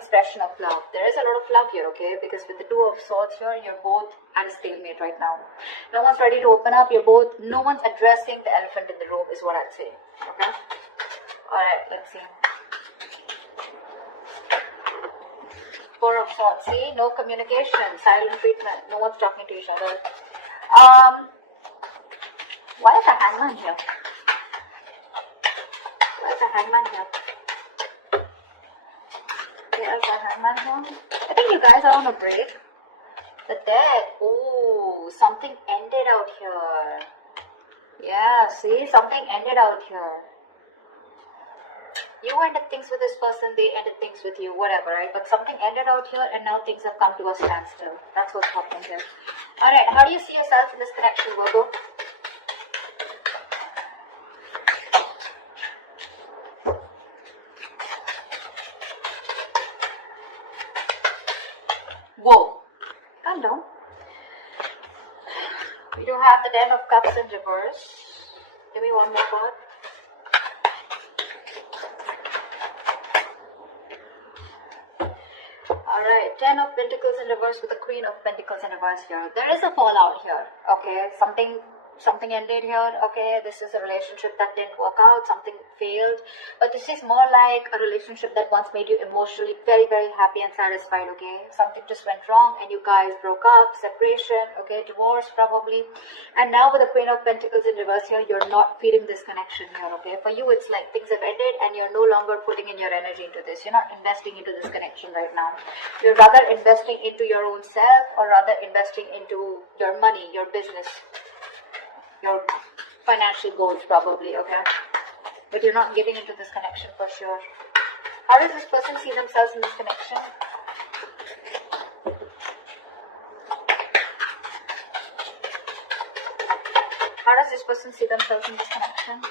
expression of love. There is a lot of love here, okay? Because with the Two of Swords here, you're both at a stalemate right now. No one's ready to open up. No one's addressing the elephant in the room is what I'd say, okay? Alright, let's see. Four of Swords. See, no communication, silent treatment. No one's talking to each other. Why is the Hangman here? Why is the Hangman here? Where's the Hangman here? I think you guys are on a break. The Dead. Ooh, something ended out here. Yeah, see, something ended out here. You ended things with this person, they ended things with you, whatever, right? But something ended out here and now things have come to a standstill. That's what's happening here. Alright, how do you see yourself in this connection, Virgo? Whoa. Calm down. We do have the Ten of Cups in reverse. Give me one more card. Alright, Ten of Pentacles in reverse with the Queen of Pentacles in reverse here. There is a fallout here, okay? Something ended here, okay? This is a relationship that didn't work out, something failed. But this is more like a relationship that once made you emotionally very, very happy and satisfied, okay? Something just went wrong and you guys broke up, separation, okay? Divorce probably. And now with the Queen of Pentacles in reverse here, you're not feeling this connection here, okay? For you, it's like things have ended and you're no longer putting in your energy into this. You're not investing into this connection right now. You're rather investing into your own self or rather investing into your money, your business, your financial goals probably, okay? But you're not giving into this connection for sure. How does this person see themselves in this connection? How does this person see themselves in this connection?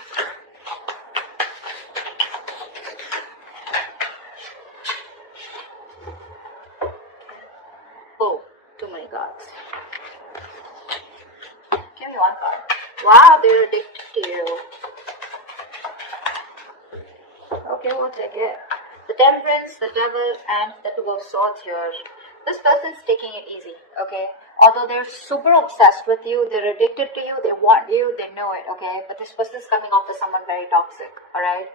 Oh, too many cards. Give me one card. Wow, they're addicted to you. Okay, we'll take it. The Temperance, the Devil, and the Two of Swords here. This person's taking it easy, okay? Although they're super obsessed with you, they're addicted to you, they want you, they know it, okay? But this person's coming off as someone very toxic, alright?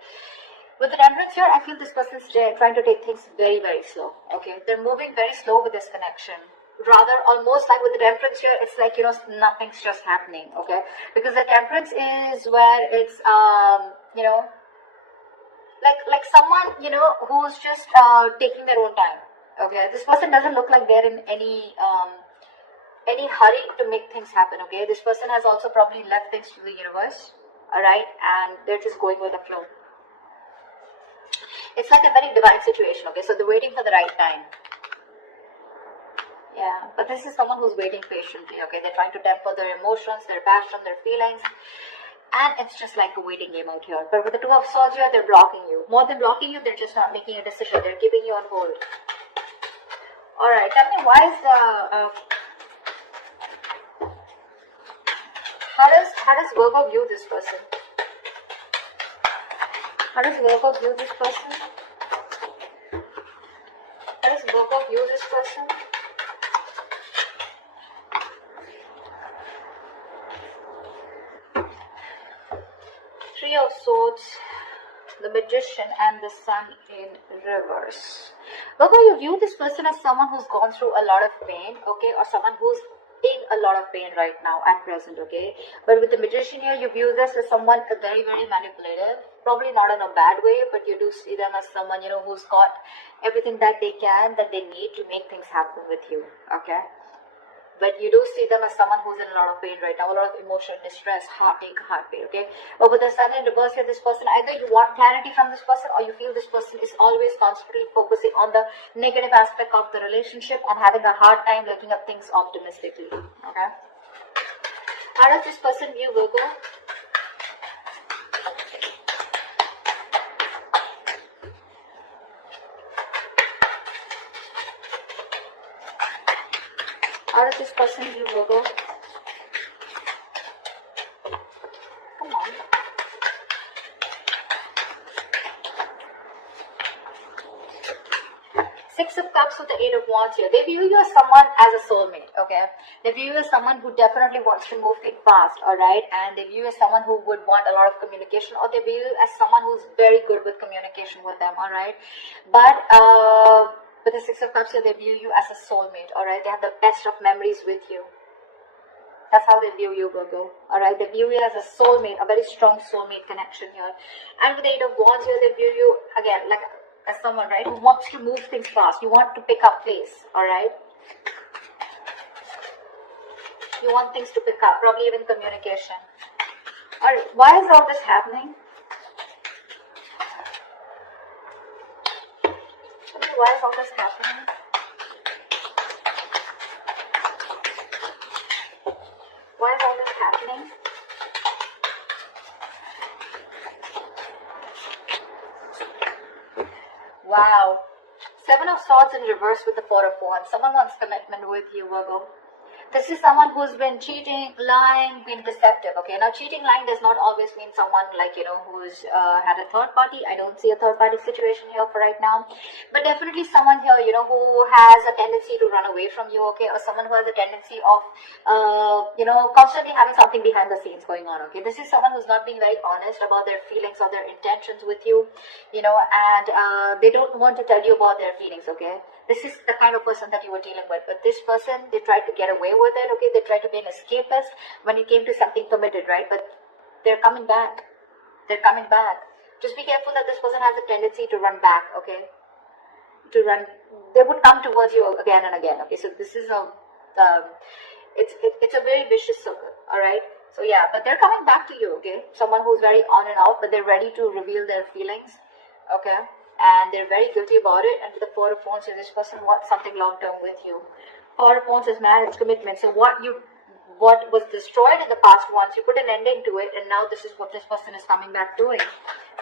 With the Temperance here, I feel this person's trying to take things very, very slow, okay? They're moving very slow with this connection. Rather, almost like with the Temperance here, it's like, you know, nothing's just happening, okay? Because the Temperance is where it's, you know, like someone, you know, who's just taking their own time, okay? This person doesn't look like they're in any hurry to make things happen, okay? This person has also probably left things to the universe, alright? And they're just going with the flow. It's like a very divine situation, okay? So they're waiting for the right time. Yeah, but this is someone who's waiting patiently, okay? They're trying to temper their emotions, their passion, their feelings. And it's just like a waiting game out here. But with the Two of Swords here, they're blocking you. More than blocking you, they're just not making a decision. They're keeping you on hold. Alright, tell me why is the... How does Virgo view this person? How does Virgo view this person? How does Virgo view this person? Three of Swords, the Magician, and the Sun in reverse. Virgo, you view this person as someone who's gone through a lot of pain, okay, or someone who's in a lot of pain right now at present, okay? But with the Magician here, you view this as someone very, very manipulative, probably not in a bad way, but you do see them as someone, you know, who's got everything that they need to make things happen with you, okay? But you do see them as someone who's in a lot of pain right now, a lot of emotional distress, heartache, heartbreak, okay? But with the Sun in reverse here, this person, either you want clarity from this person or you feel this person is always constantly focusing on the negative aspect of the relationship and having a hard time looking at things optimistically, okay? How does this person view Virgo? How does this person view Virgo? Come on. Six of Cups with the Eight of Wands here. They view you as someone as a soulmate, okay? They view you as someone who definitely wants to move things fast, alright? And they view you as someone who would want a lot of communication, or they view you as someone who's very good with communication with them, alright? But with the Six of Cups here, they view you as a soulmate, alright? They have the best of memories with you. That's how they view you, Virgo. Alright, they view you as a soulmate, a very strong soulmate connection here. And with the Eight of Wands here, they view you, again, like as someone, right, who wants to move things fast. You want to pick up pace, alright? You want things to pick up, probably even communication. Alright, why is all this happening? Why is all this happening? Why is all this happening? Wow. Seven of Swords in reverse with the Four of Wands. Someone wants commitment with you, Virgo. This is someone who's been cheating, lying, been deceptive, okay? Now, cheating, lying does not always mean someone like, who's had a third party. I don't see a third party situation here for right now. But definitely someone here, who has a tendency to run away from you, okay? Or someone who has a tendency of, constantly having something behind the scenes going on, okay? This is someone who's not being very honest about their feelings or their intentions with you, and they don't want to tell you about their feelings, okay? This is the kind of person that you were dealing with. But this person, they tried to get away with it, okay? They tried to be an escapist when it came to something committed, right? But they're coming back. They're coming back. Just be careful that this person has a tendency to run back, okay? They would come towards you again and again, okay? So this is it's a very vicious circle, alright? So yeah, but they're coming back to you, okay? Someone who's very on and out, but they're ready to reveal their feelings, okay? And they're very guilty about it. And with the Four of Wands, this person wants something long-term with you. Four of Wands is marriage, commitment. So what was destroyed in the past once, you put an ending to it, and now this is what this person is coming back doing.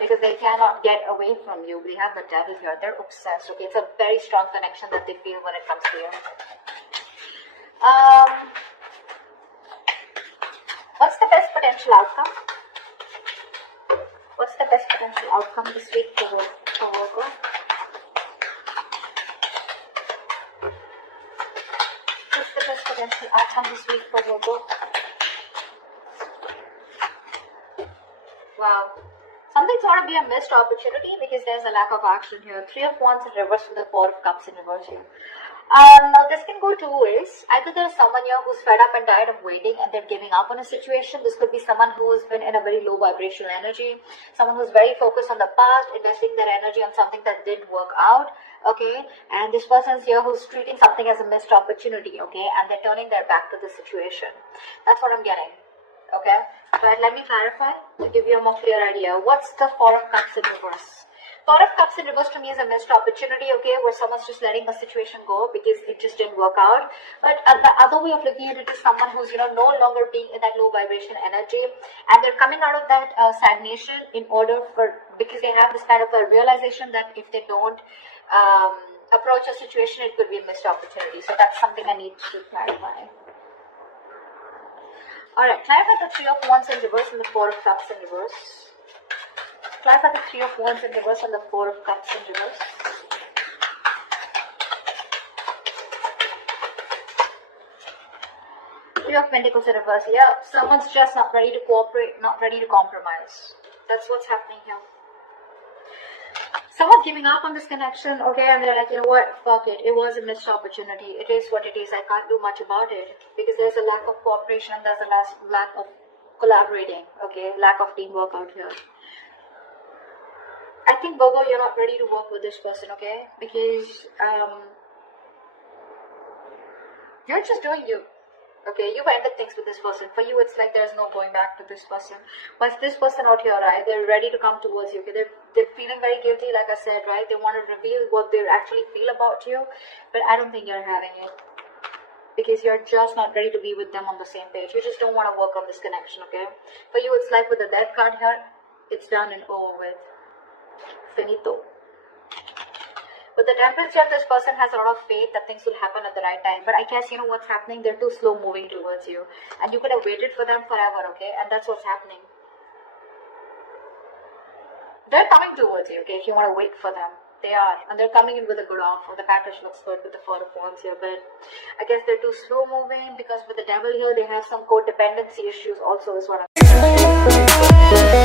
Because they cannot get away from you. We have the Devil here. They're obsessed, okay? It's a very strong connection that they feel when it comes to you. What's the best potential outcome? What's the best potential outcome this week for Virgo? What's the best potential outcome this week for Virgo? Wow. Something's got to be a missed opportunity because there's a lack of action here. Three of Wands in reverse with the Four of Cups in reverse here. Now this can go two ways. Either there's someone here who's fed up and tired of waiting and they're giving up on a situation. This could be someone who's been in a very low vibrational energy. Someone who's very focused on the past, investing their energy on something that didn't work out. Okay, and this person's here who's treating something as a missed opportunity. Okay, and they're turning their back to the situation. That's what I'm getting. Okay, but let me clarify to give you a more clear idea. What's the Four of Cups in reverse? Four of Cups in reverse to me is a missed opportunity, okay, where someone's just letting a situation go because it just didn't work out. But the other way of looking at it is someone who's, no longer being in that low vibration energy, and they're coming out of that stagnation because they have this kind of a realization that if they don't approach a situation, it could be a missed opportunity. So that's something I need to clarify. Alright, clarify the Three of Wands in reverse and the Four of Cups in reverse. Clarify the Three of Wands in reverse and the Four of Cups in reverse. Three of Pentacles in reverse. Yeah, someone's just not ready to cooperate, not ready to compromise. That's what's happening here. Someone's giving up on this connection, okay, and they're like, you know what, fuck it. It was a missed opportunity. It is what it is. I can't do much about it because there's a lack of cooperation, there's a lack of collaborating, okay, lack of teamwork out here. I think, Virgo, you're not ready to work with this person, okay? Because you're just doing you. Okay, you've ended things with this person. For you, it's like there's no going back to this person. But this person out here, right, they're ready to come towards you. Okay, they're feeling very guilty, like I said, right? They want to reveal what they actually feel about you. But I don't think you're having it. Because you're just not ready to be with them on the same page. You just don't want to work on this connection, okay? For you, it's like with the Death card here, it's done and over with. Finito. With the Temperance here, this person has a lot of faith that things will happen at the right time. But I guess, what's happening? They're too slow moving towards you. And you could have waited for them forever, okay? And that's what's happening. They're coming towards you, okay, if you want to wait for them. They are, and they're coming in with a good offer. The package looks good with the Four of Wands here, but I guess they're too slow moving because with the Devil here, they have some codependency issues also, is what I'm